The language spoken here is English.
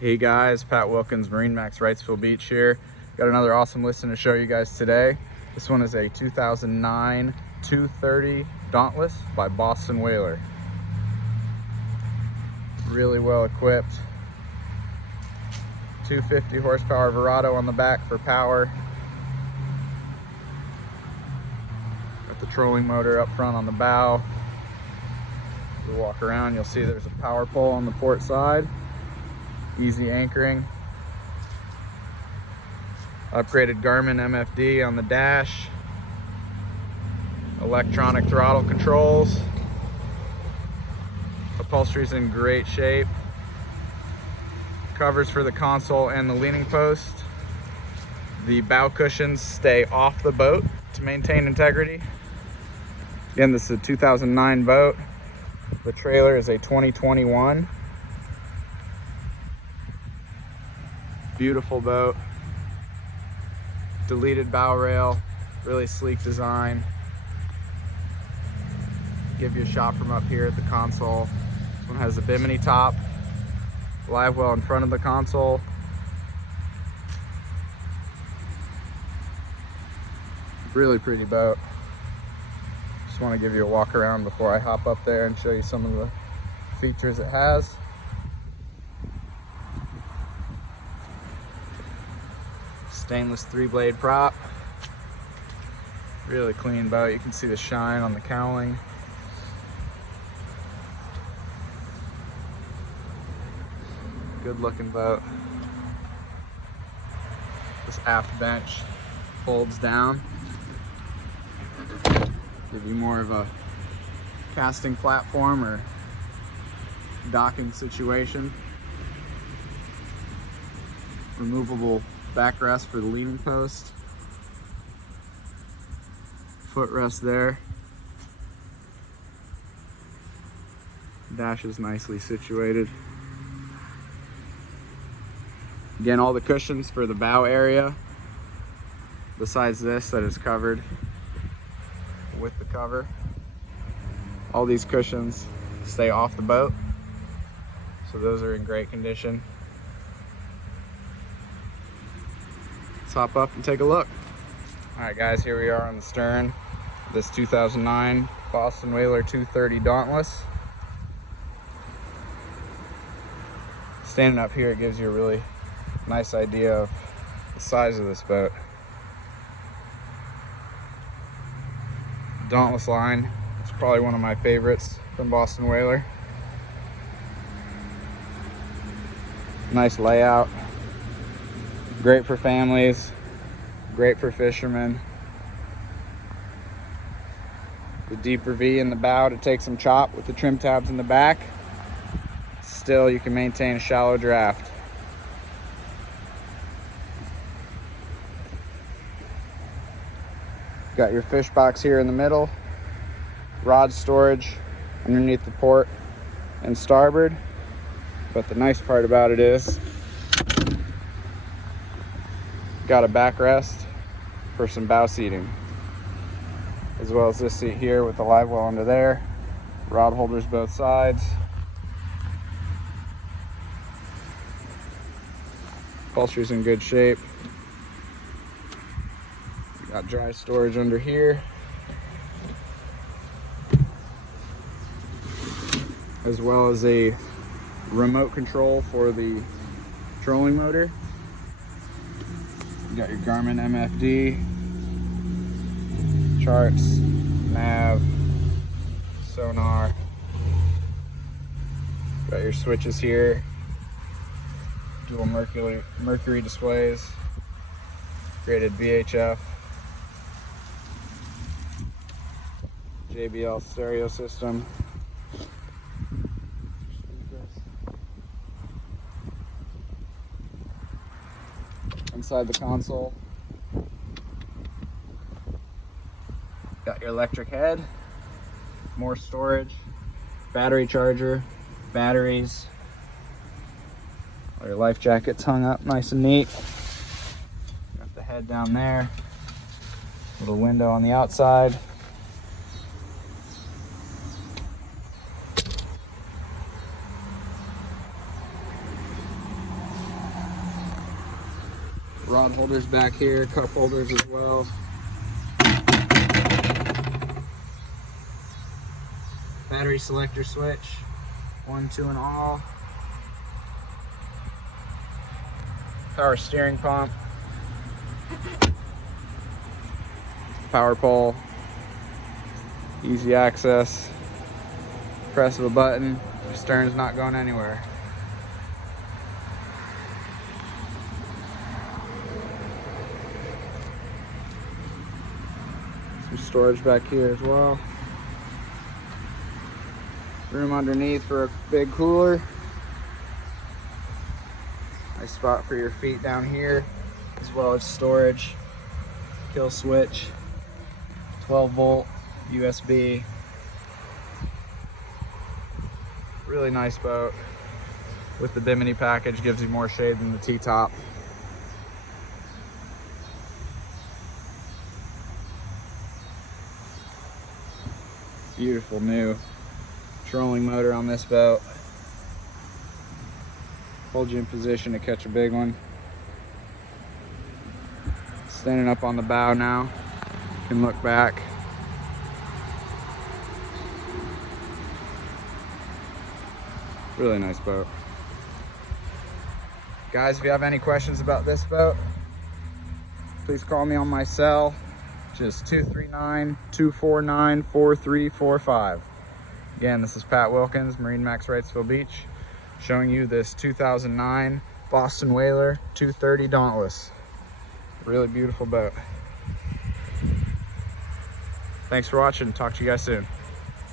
Hey guys, Pat Wilkins, MarineMax Wrightsville Beach here. Got another awesome listing to show you guys today. This one is a 2009 230 Dauntless by Boston Whaler. Really well equipped. 250 horsepower Verado on the back for power. Got the trolling motor up front on the bow. You'll walk around, you'll see there's a PowerPole on the port side. Easy anchoring. Upgraded Garmin MFD on the dash. Electronic throttle controls. Upholstery's in great shape. Covers for the console and the leaning post. The bow cushions stay off the boat to maintain integrity. Again, this is a 2009 boat. The trailer is a 2021. Beautiful boat. Deleted bow rail, really sleek design. Give you a shot from up here at the console. This one has a bimini top, live well in front of the console. Really pretty boat. Just want to give you a walk around before I hop up there and show you some of the features it has. Stainless 3-blade prop. Really clean boat. You can see the shine on the cowling. Good looking boat. This aft bench folds down. Give you more of a casting platform or docking situation. Removable backrest for the leaning post. Footrest there. Dash is nicely situated. Again, all the cushions for the bow area, besides this that is covered with the cover. All these cushions stay off the boat, so those are in great condition. Let's hop up and take a look. All right guys, here we are on the stern of this 2009 Boston Whaler 230 Dauntless. Standing up here, it gives you a really nice idea of the size of this boat. Dauntless line is probably one of my favorites from Boston Whaler. Nice layout. Great for families, great for fishermen. The deeper V in the bow to take some chop with the trim tabs in the back. Still, you can maintain a shallow draft. Got your fish box here in the middle. Rod storage underneath the port and starboard. But the nice part about it is got a backrest for some bow seating, as well as this seat here with the live well under there. Rod holders both sides. Upholstery's in good shape. Got dry storage under here, as well as a remote control for the trolling motor. You got your Garmin MFD, charts, nav, sonar. Got your switches here, dual mercury displays, graded VHF, JBL stereo system. Inside the console, got your electric head, more storage, battery charger, batteries, all your life jackets hung up nice and neat. Got the head down there, little window on the outside. Rod holders back here, cup holders as well. Battery selector switch, 1, 2, and all. Power steering pump. PowerPole. Easy access. Press of a button, your stern's not going anywhere. Some storage back here as well. Room underneath for a big cooler. Nice spot for your feet down here, as well as storage. Kill switch, 12-volt USB. Really nice boat. With the bimini package, gives you more shade than the T-top. Beautiful new trolling motor on this boat. Hold you in position to catch a big one. Standing up on the bow now. Can look back. Really nice boat. Guys, if you have any questions about this boat, please call me on my cell, just 239-249-4345. Again, this is Pat Wilkins, MarineMax Wrightsville Beach, showing you this 2009 Boston Whaler 230 Dauntless. Really beautiful boat. Thanks for watching. Talk to you guys soon.